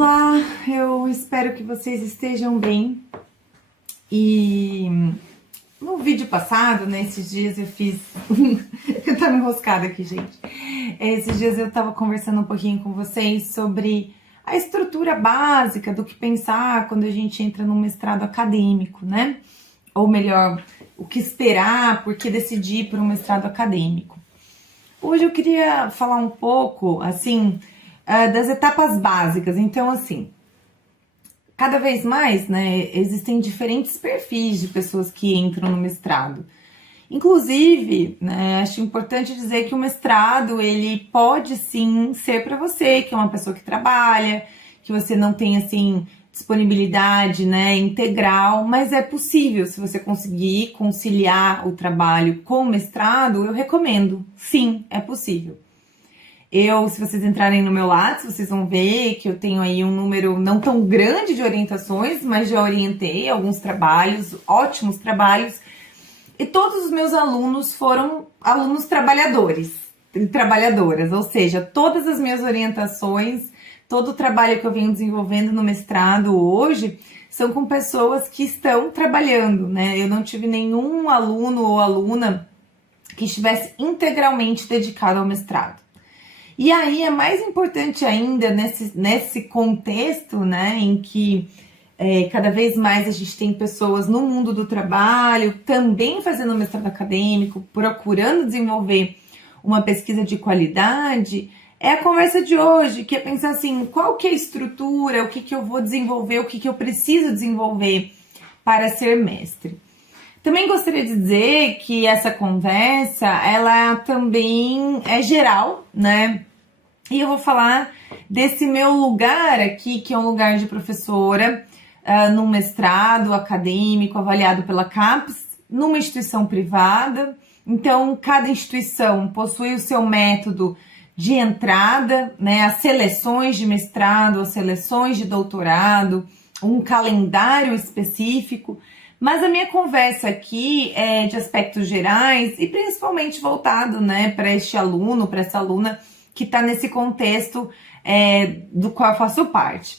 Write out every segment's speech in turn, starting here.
Olá, eu espero que vocês estejam bem. E no vídeo passado, né, esses dias eu fiz... eu tava enroscada aqui, gente. Esses dias eu tava conversando um pouquinho com vocês sobre a estrutura básica do que pensar quando a gente entra num mestrado acadêmico, né? Ou melhor, o que esperar, por que decidir por um mestrado acadêmico. Hoje eu queria falar um pouco, assim, das etapas básicas. Então, assim, cada vez mais, né, existem diferentes perfis de pessoas que entram no mestrado. Inclusive, né, acho importante dizer que o mestrado, ele pode sim ser para você, que é uma pessoa que trabalha, que você não tem, assim, disponibilidade, né, integral, mas é possível, se você conseguir conciliar o trabalho com o mestrado, eu recomendo, sim, é possível. Se vocês entrarem no meu Lattes, vocês vão ver que eu tenho aí um número não tão grande de orientações, mas já orientei alguns trabalhos, ótimos trabalhos, e todos os meus alunos foram alunos trabalhadores e trabalhadoras, ou seja, todas as minhas orientações, todo o trabalho que eu venho desenvolvendo no mestrado hoje, são com pessoas que estão trabalhando, né? Eu não tive nenhum aluno ou aluna que estivesse integralmente dedicado ao mestrado. E aí é mais importante ainda nesse contexto, né, em que cada vez mais a gente tem pessoas no mundo do trabalho também fazendo mestrado acadêmico, procurando desenvolver uma pesquisa de qualidade, é a conversa de hoje, que é pensar assim, qual que é a estrutura, o que que eu vou desenvolver, o que que eu preciso desenvolver para ser mestre. Também gostaria de dizer que essa conversa, ela também é geral, né? E eu vou falar desse meu lugar aqui, que é um lugar de professora, num mestrado acadêmico avaliado pela CAPES, numa instituição privada. Então, cada instituição possui o seu método de entrada, né? As seleções de mestrado, as seleções de doutorado, um calendário específico. Mas a minha conversa aqui é de aspectos gerais e principalmente voltado, né, para este aluno, para essa aluna que está nesse contexto do qual eu faço parte.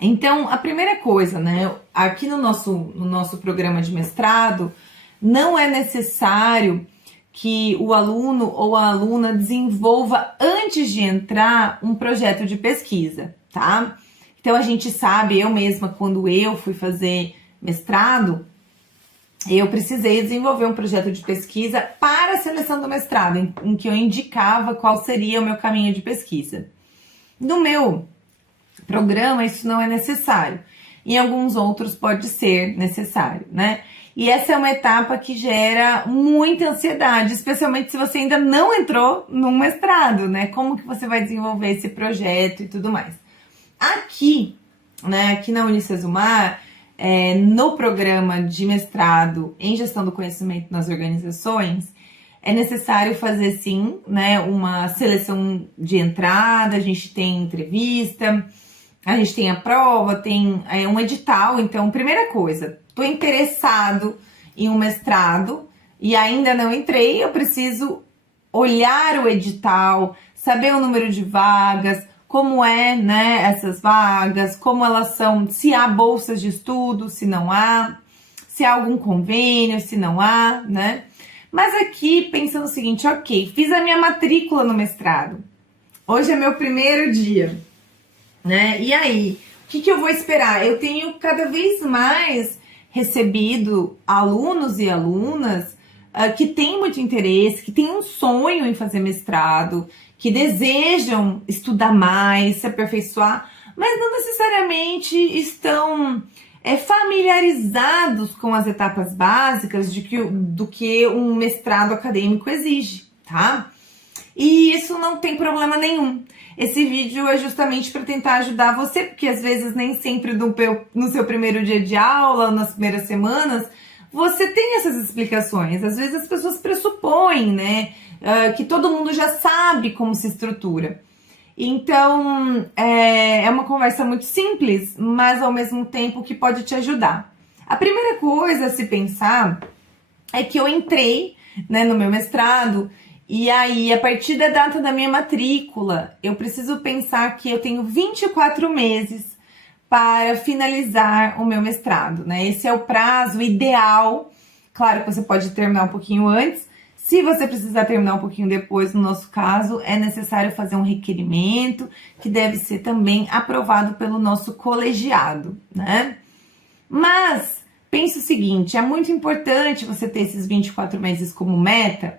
Então, a primeira coisa, né, aqui no nosso programa de mestrado, não é necessário que o aluno ou a aluna desenvolva, antes de entrar, um projeto de pesquisa, tá? Então, a gente sabe, eu mesma, quando eu fui fazer mestrado, eu precisei desenvolver um projeto de pesquisa para a seleção do mestrado, em que eu indicava qual seria o meu caminho de pesquisa. No meu programa, isso não é necessário. Em alguns outros pode ser necessário, né? E essa é uma etapa que gera muita ansiedade, especialmente se você ainda não entrou num mestrado, né? Como que você vai desenvolver esse projeto e tudo mais. Aqui, né, aqui na Unicesumar, no programa de mestrado em gestão do conhecimento nas organizações, é necessário fazer sim, né, uma seleção de entrada, a gente tem entrevista, a gente tem a prova, tem um edital. Então, primeira coisa, estou interessado em um mestrado e ainda não entrei, eu preciso olhar o edital, saber o número de vagas, como né, essas vagas, como elas são, se há bolsas de estudo, se não há, se há algum convênio, se não há, né? Mas aqui, pensando o seguinte, ok, fiz a minha matrícula no mestrado, hoje é meu primeiro dia, né? E aí, o que eu vou esperar? Eu tenho cada vez mais recebido alunos e alunas que têm muito interesse, que têm um sonho em fazer mestrado, que desejam estudar mais, se aperfeiçoar, mas não necessariamente estão familiarizados com as etapas básicas do que um mestrado acadêmico exige, tá? E isso não tem problema nenhum. Esse vídeo é justamente para tentar ajudar você, porque às vezes nem sempre no seu primeiro dia de aula, nas primeiras semanas, você tem essas explicações. Às vezes as pessoas pressupõem, né, que todo mundo já sabe como se estrutura. Então, é uma conversa muito simples, mas ao mesmo tempo que pode te ajudar. A primeira coisa a se pensar é que eu entrei, né, no meu mestrado E aí, a partir da data da minha matrícula, eu preciso pensar que eu tenho 24 meses para finalizar o meu mestrado, né? Esse é o prazo ideal. Claro que você pode terminar um pouquinho antes. Se você precisar terminar um pouquinho depois, no nosso caso, é necessário fazer um requerimento que deve ser também aprovado pelo nosso colegiado, né? Mas pense o seguinte, é muito importante você ter esses 24 meses como meta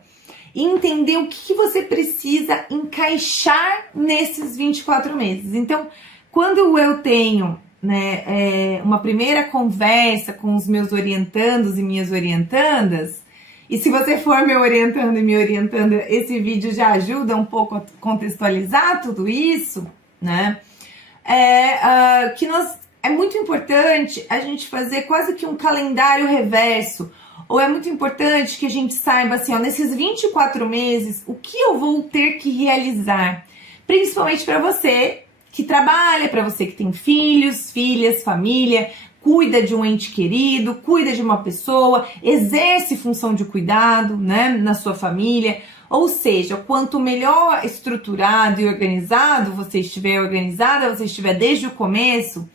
e entender o que você precisa encaixar nesses 24 meses. Então, quando eu tenho, né, uma primeira conversa com os meus orientandos e minhas orientandas, e se você for meu orientando e minha orientanda, esse vídeo já ajuda um pouco a contextualizar tudo isso, né? É muito importante a gente fazer quase que um calendário reverso, ou é muito importante que a gente saiba assim, ó, nesses 24 meses, o que eu vou ter que realizar, principalmente para você que trabalha, para você que tem filhos, filhas, família, cuida de um ente querido, cuida de uma pessoa, exerce função de cuidado, né, na sua família. Ou seja, quanto melhor estruturado e organizado você estiver, você estiver desde o começo,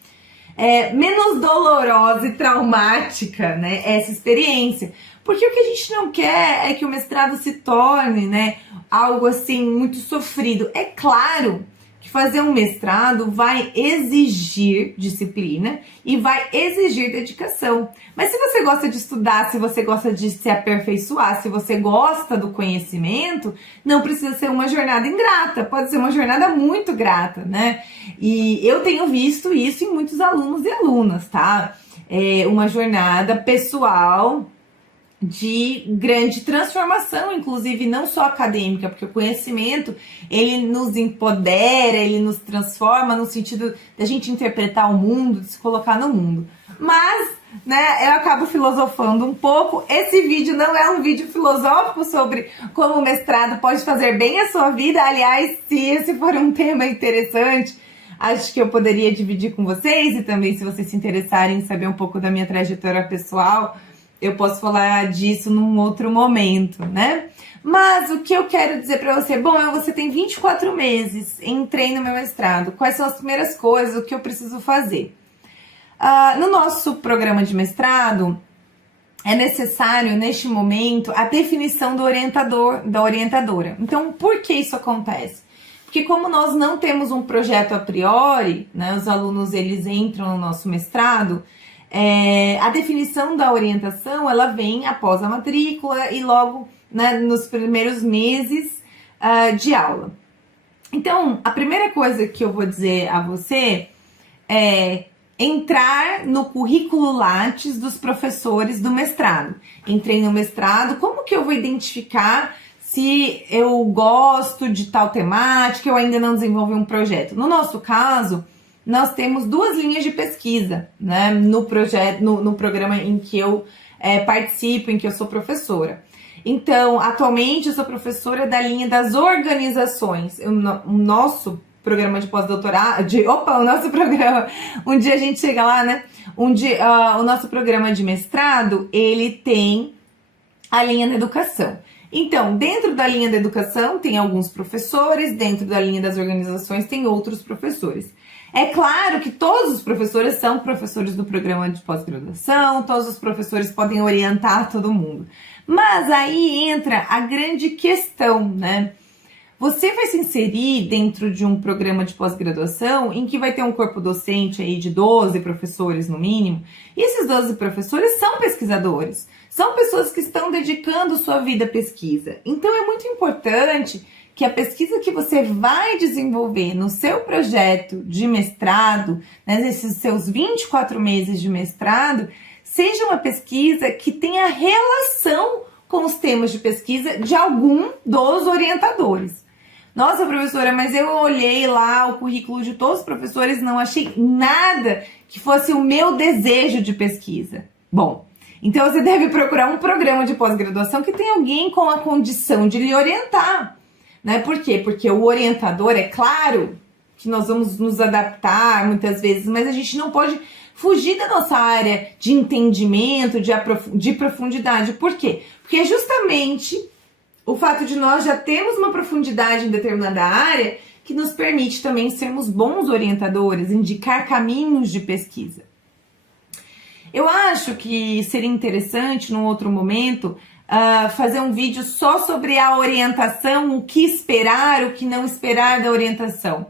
menos dolorosa e traumática, né, essa experiência. Porque o que a gente não quer é que o mestrado se torne, né, algo assim muito sofrido. É claro que fazer um mestrado vai exigir disciplina e vai exigir dedicação. Mas se você gosta de estudar, se você gosta de se aperfeiçoar, se você gosta do conhecimento, não precisa ser uma jornada ingrata, pode ser uma jornada muito grata, né? E eu tenho visto isso em muitos alunos e alunas, tá? É uma jornada pessoal de grande transformação, inclusive não só acadêmica, porque o conhecimento, ele nos empodera, ele nos transforma no sentido da gente interpretar o mundo, de se colocar no mundo. Mas, né, eu acabo filosofando um pouco. Esse vídeo não é um vídeo filosófico sobre como o mestrado pode fazer bem a sua vida. Aliás, se esse for um tema interessante, acho que eu poderia dividir com vocês, e também se vocês se interessarem em saber um pouco da minha trajetória pessoal, eu posso falar disso num outro momento, né? Mas o que eu quero dizer pra você, bom, você tem 24 meses, entrei no meu mestrado, quais são as primeiras coisas, o que eu preciso fazer? No nosso programa de mestrado, é necessário, neste momento, a definição do orientador, da orientadora. Então, por que isso acontece? Porque como nós não temos um projeto a priori, né, os alunos, eles entram no nosso mestrado, a definição da orientação, ela vem após a matrícula e logo, né, nos primeiros meses de aula. Então, a primeira coisa que eu vou dizer a você é entrar no currículo Lattes dos professores do mestrado. Entrei no mestrado, como que eu vou identificar se eu gosto de tal temática, eu ainda não desenvolvi um projeto? No nosso caso, nós temos 2 linhas de pesquisa, né, no projeto, no programa em que eu participo, em que eu sou professora. Então, atualmente eu sou professora da linha das organizações. O nosso programa de pós-doutorado, o nosso programa, um dia a gente chega lá, né? O nosso programa de mestrado, ele tem a linha da educação. Então, dentro da linha da educação tem alguns professores, dentro da linha das organizações tem outros professores. É claro que todos os professores são professores do programa de pós-graduação, todos os professores podem orientar todo mundo. Mas aí entra a grande questão, né? Você vai se inserir dentro de um programa de pós-graduação em que vai ter um corpo docente aí de 12 professores no mínimo, e esses 12 professores são pesquisadores, são pessoas que estão dedicando sua vida à pesquisa. Então é muito importante que a pesquisa que você vai desenvolver no seu projeto de mestrado, né, nesses seus 24 meses de mestrado, seja uma pesquisa que tenha relação com os temas de pesquisa de algum dos orientadores. Nossa, professora, mas eu olhei lá o currículo de todos os professores e não achei nada que fosse o meu desejo de pesquisa. Bom, então você deve procurar um programa de pós-graduação que tenha alguém com a condição de lhe orientar. Né? Por quê? Porque o orientador, é claro que nós vamos nos adaptar muitas vezes, mas a gente não pode fugir da nossa área de entendimento, de profundidade. Por quê? Porque é justamente o fato de nós já termos uma profundidade em determinada área que nos permite também sermos bons orientadores, indicar caminhos de pesquisa. Eu acho que seria interessante, num outro momento, fazer um vídeo só sobre a orientação, o que esperar, o que não esperar da orientação.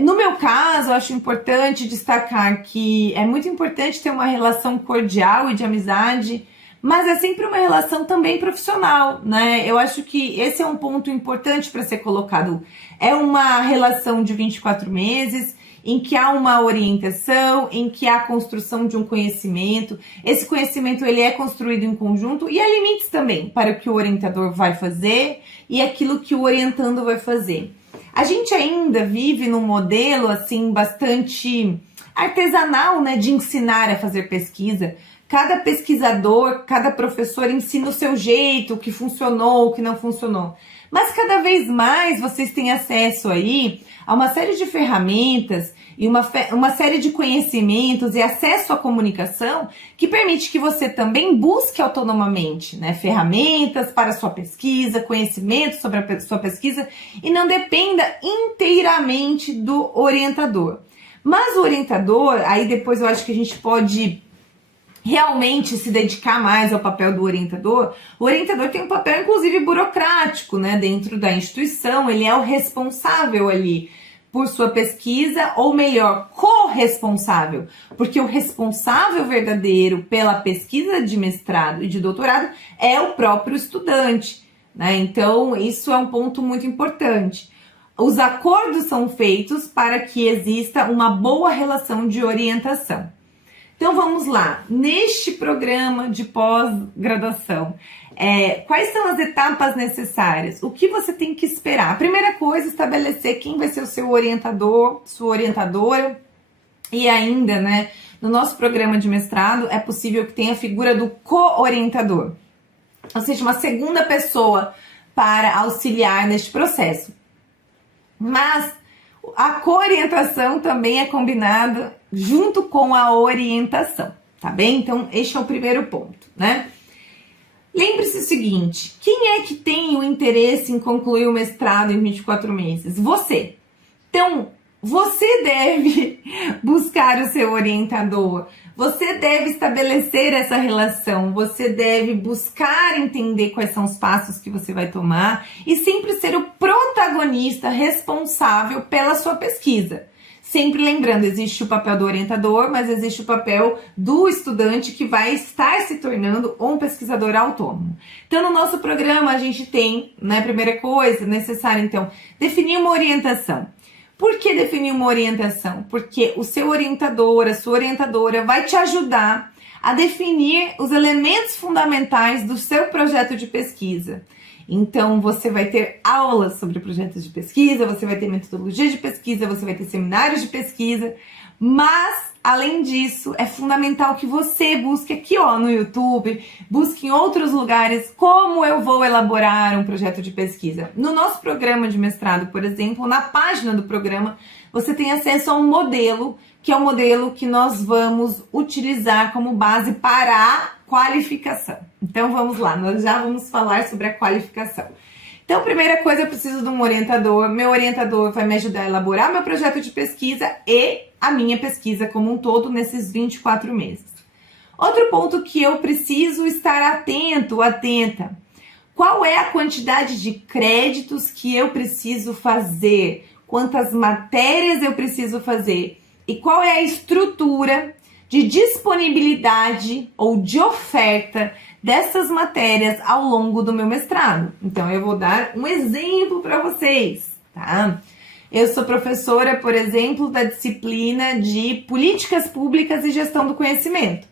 No meu caso, eu acho importante destacar que é muito importante ter uma relação cordial e de amizade, mas é sempre uma relação também profissional, né? Eu acho que esse é um ponto importante para ser colocado. É uma relação de 24 meses, em que há uma orientação, em que há a construção de um conhecimento. Esse conhecimento ele é construído em conjunto e há limites também para o que o orientador vai fazer e aquilo que o orientando vai fazer. A gente ainda vive num modelo assim bastante artesanal, né, de ensinar a fazer pesquisa. Cada pesquisador, cada professor ensina o seu jeito, o que funcionou, o que não funcionou. Mas cada vez mais vocês têm acesso aí a uma série de ferramentas e uma série de conhecimentos e acesso à comunicação que permite que você também busque autonomamente, né, ferramentas para a sua pesquisa, conhecimentos sobre a sua pesquisa e não dependa inteiramente do orientador. Mas o orientador, aí depois eu acho que a gente pode realmente se dedicar mais ao papel do orientador. O orientador tem um papel, inclusive, burocrático, né, dentro da instituição. Ele é o responsável ali por sua pesquisa, ou melhor, corresponsável, porque o responsável verdadeiro pela pesquisa de mestrado e de doutorado é o próprio estudante, né? Então, isso é um ponto muito importante. Os acordos são feitos para que exista uma boa relação de orientação. Então vamos lá, neste programa de pós-graduação, quais são as etapas necessárias? O que você tem que esperar? A primeira coisa, estabelecer quem vai ser o seu orientador, sua orientadora, e ainda, né, no nosso programa de mestrado é possível que tenha a figura do co-orientador, ou seja, uma segunda pessoa para auxiliar neste processo. Mas a co-orientação também é combinada junto com a orientação, tá bem? Então, este é o primeiro ponto, né? Lembre-se o seguinte, quem é que tem o interesse em concluir o mestrado em 24 meses? Você. Então, você deve buscar o seu orientador, você deve estabelecer essa relação, você deve buscar entender quais são os passos que você vai tomar e sempre ser o protagonista responsável pela sua pesquisa. Sempre lembrando, existe o papel do orientador, mas existe o papel do estudante que vai estar se tornando um pesquisador autônomo. Então, no nosso programa, a gente tem, né, primeira coisa necessária, então, definir uma orientação. Por que definir uma orientação? Porque o seu orientador, a sua orientadora vai te ajudar a definir os elementos fundamentais do seu projeto de pesquisa. Então, você vai ter aulas sobre projetos de pesquisa, você vai ter metodologia de pesquisa, você vai ter seminários de pesquisa, mas, além disso, é fundamental que você busque aqui, ó, no YouTube, busque em outros lugares como eu vou elaborar um projeto de pesquisa. No nosso programa de mestrado, por exemplo, na página do programa, você tem acesso a um modelo, que é o modelo que nós vamos utilizar como base para a qualificação. Então, vamos lá, nós já vamos falar sobre a qualificação. Então, primeira coisa, eu preciso de um orientador. Meu orientador vai me ajudar a elaborar meu projeto de pesquisa e a minha pesquisa como um todo nesses 24 meses. Outro ponto que eu preciso estar atento, atenta. Qual é a quantidade de créditos que eu preciso fazer? Quantas matérias eu preciso fazer? E qual é a estrutura de disponibilidade ou de oferta dessas matérias ao longo do meu mestrado? Então, eu vou dar um exemplo para vocês, tá? Eu sou professora, por exemplo, da disciplina de Políticas Públicas e Gestão do Conhecimento.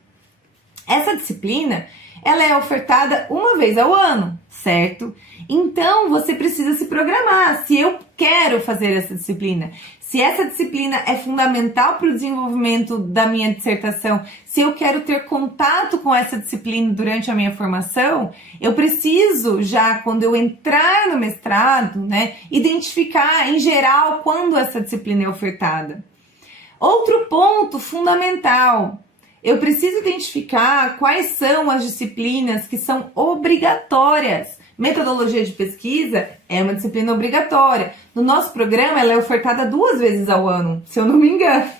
Essa disciplina, ela é ofertada uma vez ao ano, certo? Então, você precisa se programar. Se eu quero fazer essa disciplina, se essa disciplina é fundamental para o desenvolvimento da minha dissertação, se eu quero ter contato com essa disciplina durante a minha formação, eu preciso já, quando eu entrar no mestrado, né, identificar em geral quando essa disciplina é ofertada. Outro ponto fundamental, eu preciso identificar quais são as disciplinas que são obrigatórias Metodologia de pesquisa é uma disciplina obrigatória. No nosso programa, ela é ofertada 2 vezes ao ano, se eu não me engano.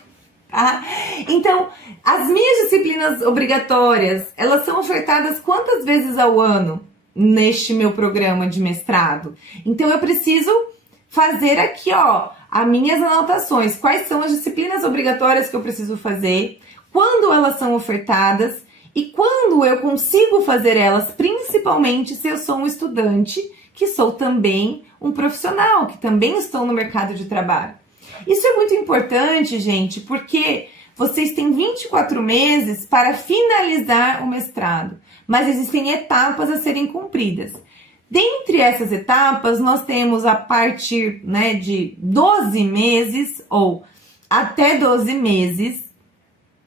Tá? Então, as minhas disciplinas obrigatórias, elas são ofertadas quantas vezes ao ano neste meu programa de mestrado? Então, eu preciso fazer aqui, ó, as minhas anotações. Quais são as disciplinas obrigatórias que eu preciso fazer? Quando elas são ofertadas? E quando eu consigo fazer elas, principalmente se eu sou um estudante, que sou também um profissional, que também estou no mercado de trabalho. Isso é muito importante, gente, porque vocês têm 24 meses para finalizar o mestrado, mas existem etapas a serem cumpridas. Dentre essas etapas, nós temos a partir, né, de 12 meses ou até 12 meses,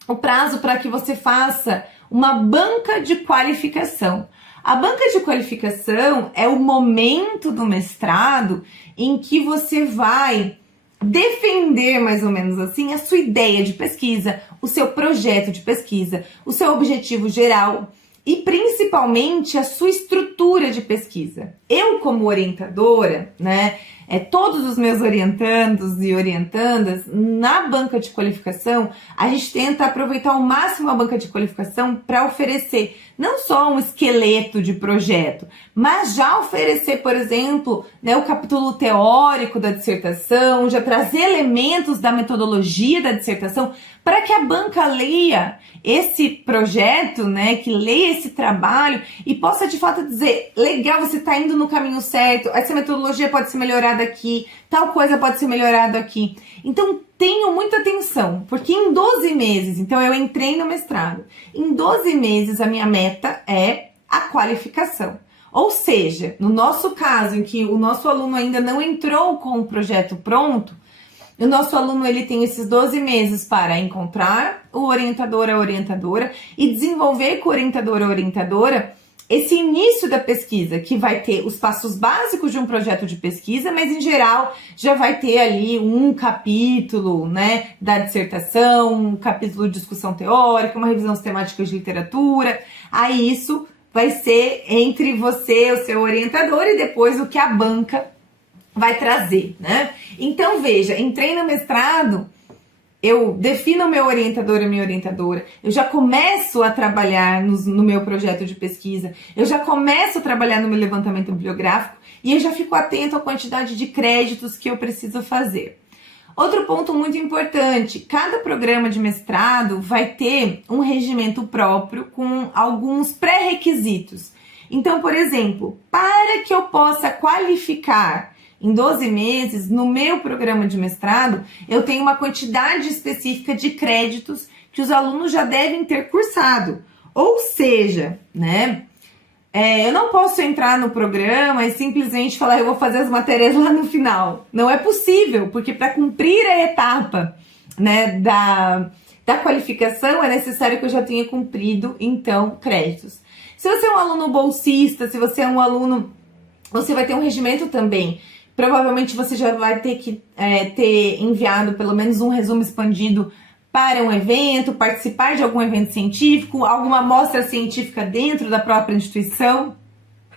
o prazo para que você faça uma banca de qualificação. A banca de qualificação é o momento do mestrado em que você vai defender, mais ou menos assim, a sua ideia de pesquisa, o seu projeto de pesquisa, o seu objetivo geral e principalmente a sua estrutura de pesquisa. Eu, como orientadora, né, todos os meus orientandos e orientandas, na banca de qualificação, a gente tenta aproveitar ao máximo a banca de qualificação para oferecer não só um esqueleto de projeto, mas já oferecer, por exemplo, né, o capítulo teórico da dissertação, já trazer elementos da metodologia da dissertação, para que a banca leia esse projeto, né, que leia esse trabalho e possa de fato dizer, legal, você está indo no caminho certo, essa metodologia pode ser melhorada aqui, tal coisa pode ser melhorada aqui. Então, tenham muita atenção, porque em 12 meses, então eu entrei no mestrado, em 12 meses a minha meta é a qualificação. Ou seja, no nosso caso, em que o nosso aluno ainda não entrou com o projeto pronto, o nosso aluno ele tem esses 12 meses para encontrar o orientador, a orientadora e desenvolver com o orientador, a orientadora esse início da pesquisa, que vai ter os passos básicos de um projeto de pesquisa, mas em geral já vai ter ali um capítulo, né, da dissertação, um capítulo de discussão teórica, uma revisão sistemática de literatura. Aí isso vai ser entre você, o seu orientador, e depois o que a banca vai trazer, né? Então, veja, entrei no mestrado, eu defino o meu orientador e minha orientadora, eu já começo a trabalhar no meu projeto de pesquisa, eu já começo a trabalhar no meu levantamento bibliográfico e eu já fico atento à quantidade de créditos que eu preciso fazer. Outro ponto muito importante, cada programa de mestrado vai ter um regimento próprio com alguns pré-requisitos. Então, por exemplo, para que eu possa qualificar em 12 meses, no meu programa de mestrado, eu tenho uma quantidade específica de créditos que os alunos já devem ter cursado. Ou seja, né, eu não posso entrar no programa e simplesmente falar, eu vou fazer as matérias lá no final. Não é possível, porque para cumprir a etapa, né, da qualificação, é necessário que eu já tenha cumprido, então, créditos. Se você é um aluno bolsista, se você é um aluno, você vai ter um regimento também. Provavelmente você já vai ter que ter enviado pelo menos um resumo expandido para um evento, participar de algum evento científico, alguma amostra científica dentro da própria instituição.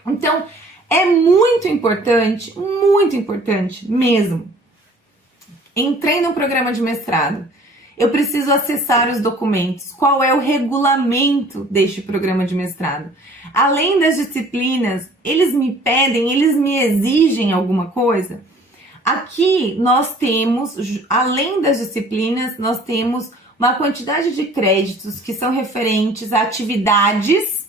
Então, é muito importante mesmo. Entrei no programa de mestrado. Eu preciso acessar os documentos. Qual é o regulamento deste programa de mestrado? Além das disciplinas, eles me pedem, eles me exigem alguma coisa? Aqui nós temos, além das disciplinas, nós temos uma quantidade de créditos que são referentes a atividades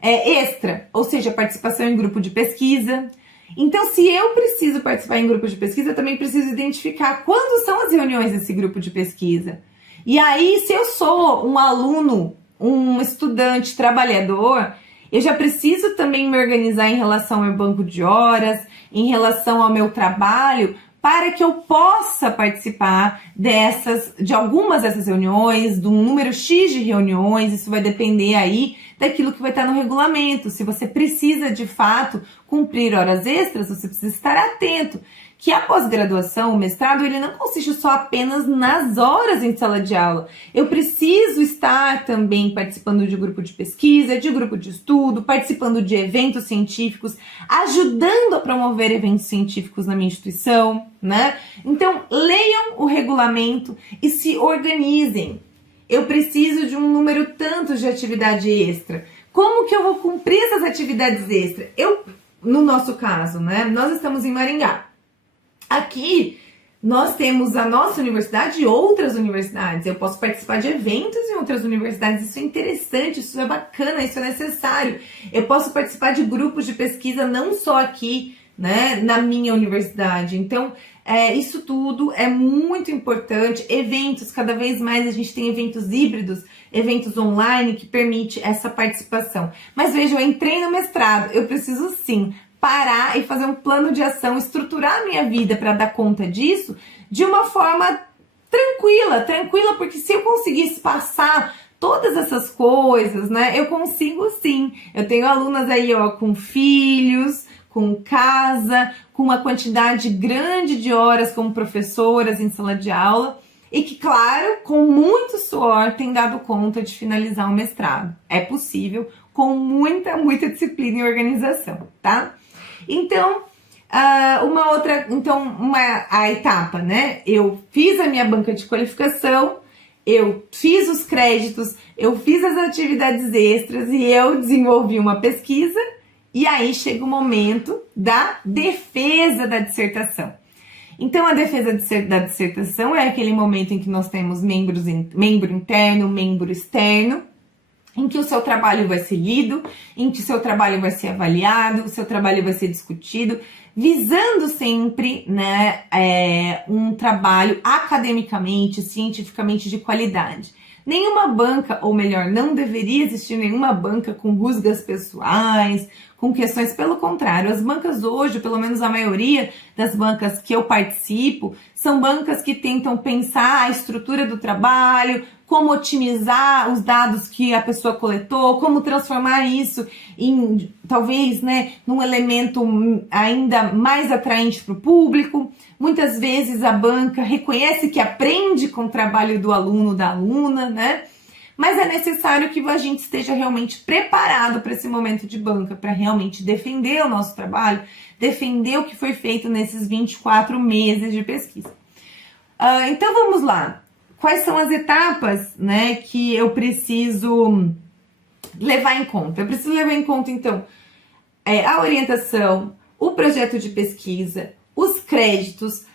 extra, ou seja, participação em grupo de pesquisa. Então, se eu preciso participar em grupo de pesquisa, eu também preciso identificar quando são as reuniões desse grupo de pesquisa. E aí, se eu sou um aluno, um estudante trabalhador, eu já preciso também me organizar em relação ao banco de horas, em relação ao meu trabalho, para que eu possa participar de algumas dessas reuniões, de um número X de reuniões. Isso vai depender aí daquilo que vai estar no regulamento. Se você precisa de fato cumprir horas extras, você precisa estar atento que a pós-graduação, o mestrado, ele não consiste só apenas nas horas em sala de aula. Eu preciso estar também participando de grupo de pesquisa, de grupo de estudo, participando de eventos científicos, ajudando a promover eventos científicos na minha instituição, né? Então, leiam o regulamento e se organizem. Eu preciso de um número tanto de atividade extra. Como que eu vou cumprir essas atividades extras? No nosso caso, né? Nós estamos em Maringá. Aqui, nós temos a nossa universidade e outras universidades. Eu posso participar de eventos em outras universidades. Isso é interessante, isso é bacana, isso é necessário. Eu posso participar de grupos de pesquisa não só aqui, né, na minha universidade. Então, isso tudo é muito importante. Eventos, cada vez mais a gente tem eventos híbridos, eventos online que permite essa participação. Mas veja, eu entrei no mestrado, eu preciso sim parar e fazer um plano de ação, estruturar a minha vida para dar conta disso de uma forma tranquila, porque se eu conseguisse passar todas essas coisas, né, eu consigo sim. Eu tenho alunas aí, ó, com filhos, com casa, com uma quantidade grande de horas como professoras em sala de aula e que, claro, com muito suor tem dado conta de finalizar o mestrado. É possível com muita disciplina e organização, tá? Então, a etapa, né? Eu fiz a minha banca de qualificação, eu fiz os créditos, eu fiz as atividades extras e eu desenvolvi uma pesquisa. E aí chega o momento da defesa da dissertação. Então, a defesa da dissertação é aquele momento em que nós temos membro interno, membro externo, em que o seu trabalho vai ser lido, em que o seu trabalho vai ser avaliado, o seu trabalho vai ser discutido, visando sempre, né, um trabalho academicamente, cientificamente de qualidade. Nenhuma banca, ou melhor, não deveria existir nenhuma banca com rusgas pessoais, com questões, pelo contrário, as bancas hoje, pelo menos a maioria das bancas que eu participo, são bancas que tentam pensar a estrutura do trabalho, como otimizar os dados que a pessoa coletou, como transformar isso em, talvez, né, num elemento ainda mais atraente para o público. Muitas vezes a banca reconhece que aprende com o trabalho do aluno, da aluna, né? Mas é necessário que a gente esteja realmente preparado para esse momento de banca, para realmente defender o nosso trabalho, defender o que foi feito nesses 24 meses de pesquisa. Então vamos lá. Quais são as etapas, né, que eu preciso levar em conta? Eu preciso levar em conta, então, a orientação, o projeto de pesquisa, os créditos,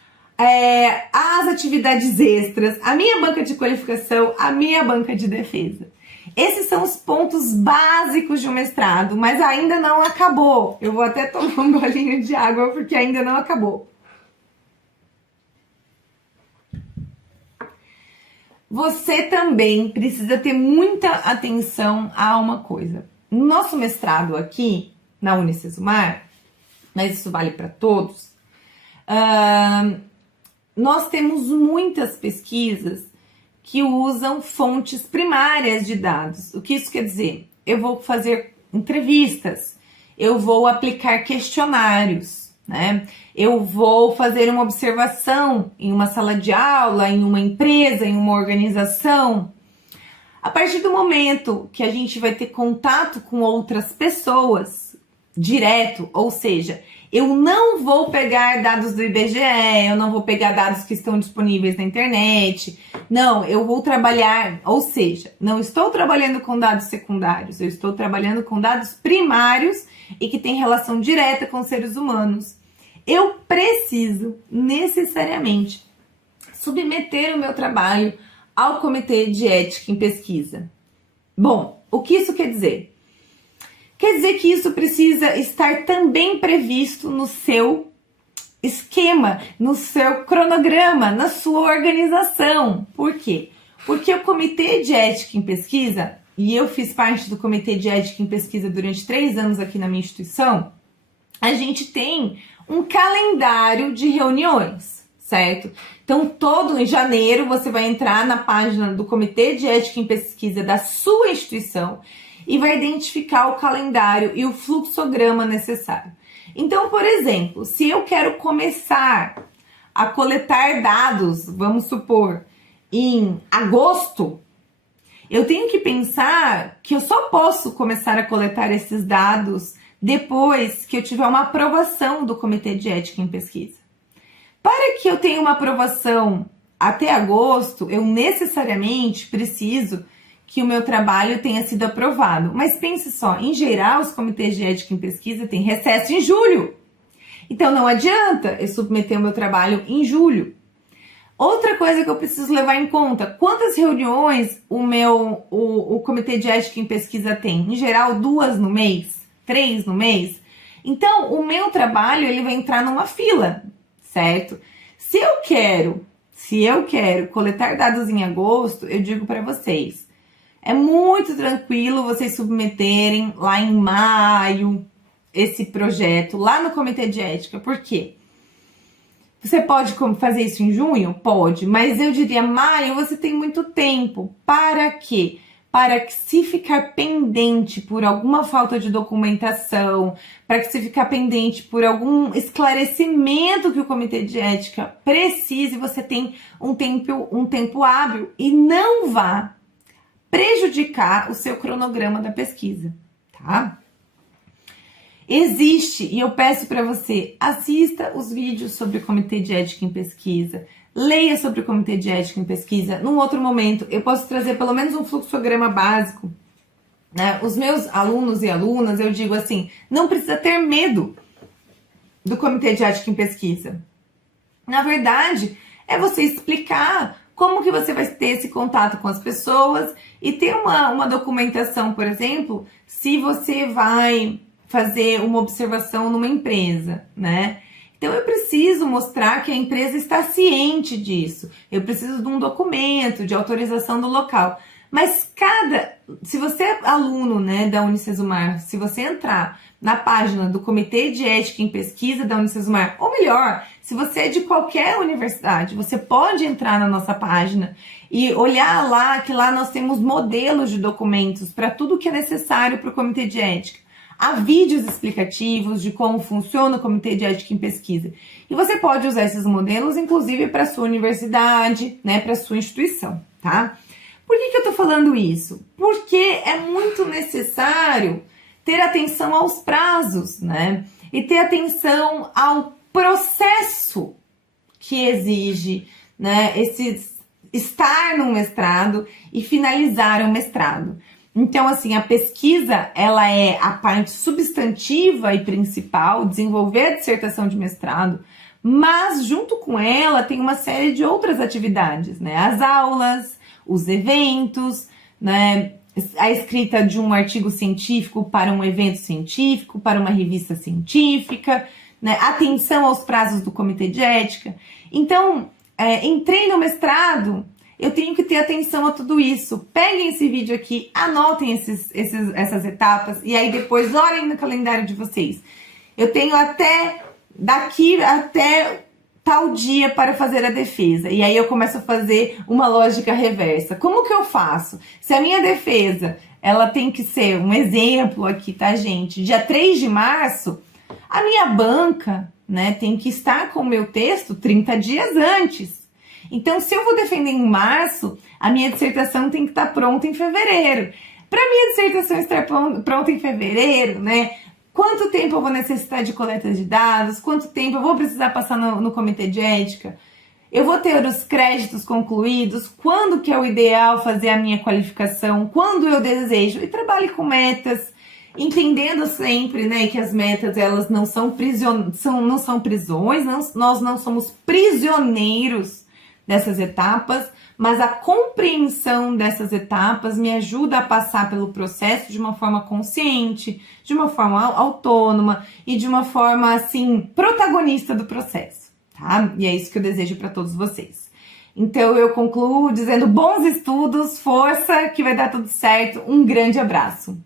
as atividades extras, a minha banca de qualificação, a minha banca de defesa. Esses são os pontos básicos de um mestrado, mas ainda não acabou. Eu vou até tomar um golinho de água porque ainda não acabou. Você também precisa ter muita atenção a uma coisa. No nosso mestrado aqui, na Unicesumar, mas isso vale para todos, nós temos muitas pesquisas que usam fontes primárias de dados. O que isso quer dizer? Eu vou fazer entrevistas, eu vou aplicar questionários, né? Eu vou fazer uma observação em uma sala de aula, em uma empresa, em uma organização. A partir do momento que a gente vai ter contato com outras pessoas, direto, ou seja, eu não vou pegar dados do IBGE, eu não vou pegar dados que estão disponíveis na internet. Não, eu vou trabalhar, ou seja, não estou trabalhando com dados secundários, eu estou trabalhando com dados primários e que têm relação direta com seres humanos. Eu preciso, necessariamente, submeter o meu trabalho ao Comitê de Ética em Pesquisa. Bom, o que isso quer dizer? Quer dizer que isso precisa estar também previsto no seu esquema, no seu cronograma, na sua organização. Por quê? Porque o Comitê de Ética em Pesquisa, e eu fiz parte do Comitê de Ética em Pesquisa durante 3 anos aqui na minha instituição, a gente tem um calendário de reuniões, certo? Então, todo em janeiro, você vai entrar na página do Comitê de Ética em Pesquisa da sua instituição e vai identificar o calendário e o fluxograma necessário. Então, por exemplo, se eu quero começar a coletar dados, vamos supor, em agosto, eu tenho que pensar que eu só posso começar a coletar esses dados depois que eu tiver uma aprovação do Comitê de Ética em Pesquisa. Para que eu tenha uma aprovação até agosto, eu necessariamente preciso que o meu trabalho tenha sido aprovado. Mas pense só, em geral, os comitês de ética em pesquisa têm recesso em julho. Então não adianta eu submeter o meu trabalho em julho. Outra coisa que eu preciso levar em conta, quantas reuniões o Comitê de Ética em Pesquisa tem? Em geral, 2 no mês, 3 no mês. Então, o meu trabalho ele vai entrar numa fila, certo? Se eu quero coletar dados em agosto, eu digo para vocês, é muito tranquilo vocês submeterem lá em maio esse projeto, lá no Comitê de Ética. Por quê? Você pode fazer isso em junho? Pode, mas eu diria maio você tem muito tempo. Para quê? Para que se ficar pendente por alguma falta de documentação, para que se ficar pendente por algum esclarecimento que o Comitê de Ética precise, você tem um tempo hábil e não vá prejudicar o seu cronograma da pesquisa, tá? Existe, e eu peço para você, assista os vídeos sobre o Comitê de Ética em Pesquisa, leia sobre o Comitê de Ética em Pesquisa. Num outro momento, eu posso trazer pelo menos um fluxograma básico, né? Os meus alunos e alunas, eu digo assim, não precisa ter medo do Comitê de Ética em Pesquisa. Na verdade, é você explicar como que você vai ter esse contato com as pessoas e ter uma documentação, por exemplo, se você vai fazer uma observação numa empresa, né? Então eu preciso mostrar que a empresa está ciente disso. Eu preciso de um documento de autorização do local. Mas se você é aluno, né, da Unicesumar, se você entrar na página do Comitê de Ética em Pesquisa da Unicesumar, ou melhor, se você é de qualquer universidade, você pode entrar na nossa página e olhar lá, que lá nós temos modelos de documentos para tudo que é necessário para o Comitê de Ética. Há vídeos explicativos de como funciona o Comitê de Ética em Pesquisa. E você pode usar esses modelos, inclusive, para a sua universidade, né, para a sua instituição, tá? Por que eu estou falando isso? Porque é muito necessário ter atenção aos prazos, né? E ter atenção ao processo que exige, né, estar no mestrado e finalizar o mestrado. Então, assim, a pesquisa, ela é a parte substantiva e principal, desenvolver a dissertação de mestrado, mas junto com ela tem uma série de outras atividades, né? As aulas, os eventos, né? A escrita de um artigo científico para um evento científico, para uma revista científica, né? Atenção aos prazos do Comitê de Ética. Então, entrei no mestrado, eu tenho que ter atenção a tudo isso. Peguem esse vídeo aqui, anotem essas etapas e aí depois olhem no calendário de vocês. Eu tenho daqui até tal dia para fazer a defesa. E aí eu começo a fazer uma lógica reversa. Como que eu faço? Se a minha defesa, ela tem que ser um exemplo aqui, tá, gente? Dia 3 de março, a minha banca, né, tem que estar com o meu texto 30 dias antes. Então, se eu vou defender em março, a minha dissertação tem que estar pronta em fevereiro. Para minha dissertação estar pronta em fevereiro, né? Quanto tempo eu vou necessitar de coleta de dados? Quanto tempo eu vou precisar passar no Comitê de Ética? Eu vou ter os créditos concluídos? Quando que é o ideal fazer a minha qualificação? Quando eu desejo? E trabalhe com metas, entendendo sempre, né, que as metas elas não são prisões, nós não somos prisioneiros dessas etapas, mas a compreensão dessas etapas me ajuda a passar pelo processo de uma forma consciente, de uma forma autônoma e de uma forma, assim, protagonista do processo, tá? E é isso que eu desejo para todos vocês. Então eu concluo dizendo bons estudos, força, que vai dar tudo certo. Um grande abraço.